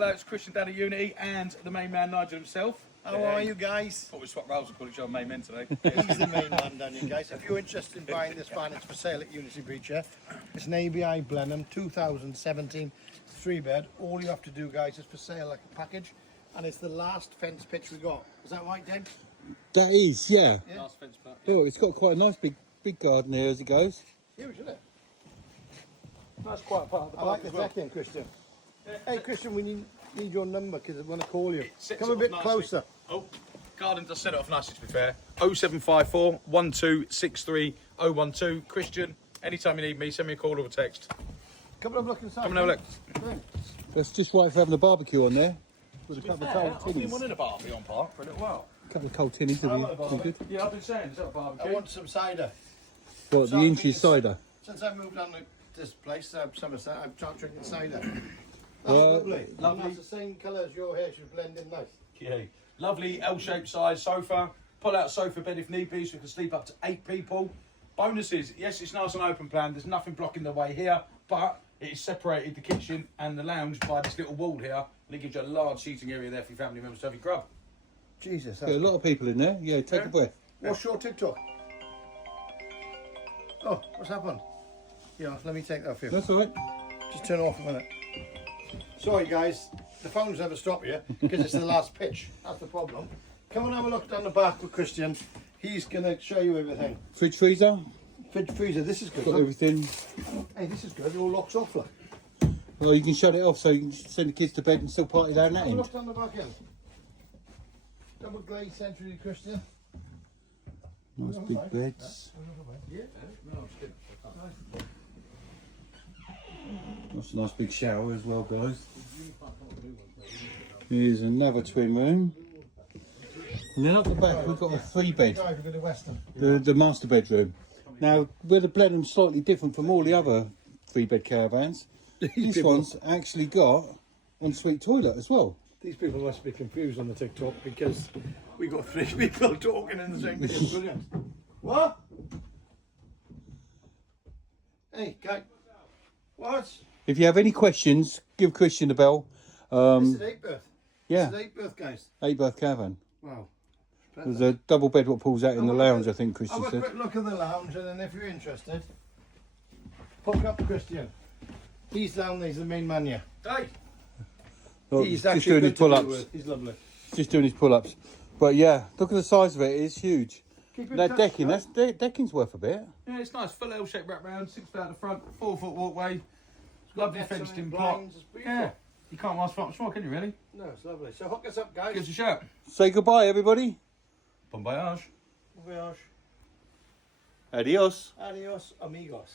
Hello, it's Christian down at Unity and the main man Nigel himself. How are you guys? Thought we'd swap roles and call each other main men today. He's the main man down here, guys. If you're interested in buying this van, it's for sale at Unity Beach, yeah? It's an ABI Blenheim 2017 3-bed. All you have to do, guys, is for sale like a package. And it's the last fence pitch we got. Is that right, Dan? That is, yeah. Last fence part. Oh, it's got quite a nice big garden here as it goes. Huge, isn't it? That's quite a part of the I like the decking, Christian. Hey, Christian, we need your number because I want to call you. Sits Come a it bit off closer. Oh, Garden does set it off nicely to be fair. 0754 1263 012. Christian, anytime you need me, send me a call or a text. Come and have a look inside. Come and have a look. That's just right for having a barbecue on there. With a couple of cold I've been tinnies. wanting a barbecue on park for a little while. A couple of cold tinnies will be good. Yeah, I've been saying, is that a barbecue? I want some cider. What, the inches cider? Since I moved down to this place, Somerset, I've started drinking cider. That's Well, lovely. lovely. And that's the same colour as your hair, should blend in nice. Yeah. Lovely L-shaped size sofa. Pull out sofa bed if need be, so you can sleep up to 8 people. Bonuses, yes, it's nice and open plan. There's nothing blocking the way here, but it is separated the kitchen and the lounge by this little wall here, and it gives you a large seating area there for your family members to have your grub. Jesus. Got a lot of people in there. Yeah, take a breath. What's your TikTok? Oh, what's happened? Yeah, let me take that for you. That's all right. Just turn it off a minute. Sorry, guys. The phones never stop you because it's the last pitch. That's the problem. Come and have a look down the back with Christian. He's going to show you everything. Fridge freezer. Fridge freezer, this is good. Got Look. everything. Hey, this is good. It all locks off, look. Well, you can shut it off so you can send the kids to bed and still party down that Have a end. look down the back end. Double glazed century, Christian. Nice big beds. Yeah. That's a nice big shower as well, guys. Here's another twin room. And then up the back we've got a 3-bed, Guys, we're going to Western. the master bedroom. Now, where the Blenheim's slightly different from all the other 3-bed caravans, this one's actually got ensuite toilet as well. These people must be confused on the TikTok because we got 3 people talking in the same video. Brilliant. What? Hey, guy. What? If you have any questions, give Christian a bell. This is 8 berth. Yeah, This is 8 berth, guys. 8-berth caravan. Wow. There's a double bed what pulls out in the lounge, I think Christian Have a said. quick look at the lounge, and then if you're interested, hook up Christian. He's down there, he's the main man here. Hey! Oh, He's just actually doing his good to be pull-ups. with. He's lovely. Just doing his pull-ups. But yeah, look at the size of it. It's huge. Keep it That touched, decking, guys. decking's worth a bit. Yeah, it's nice. Full L-shaped wrap round, 6 foot out the front, 4-foot walkway. Lovely Nets fenced and in plot. blinds, it's beautiful. Yeah. You can't ask for much more, can you really? No, it's lovely. So hook us up, guys. Give us a shout. Say goodbye, everybody. Bon voyage. Voyage. Adios. Adios, amigos.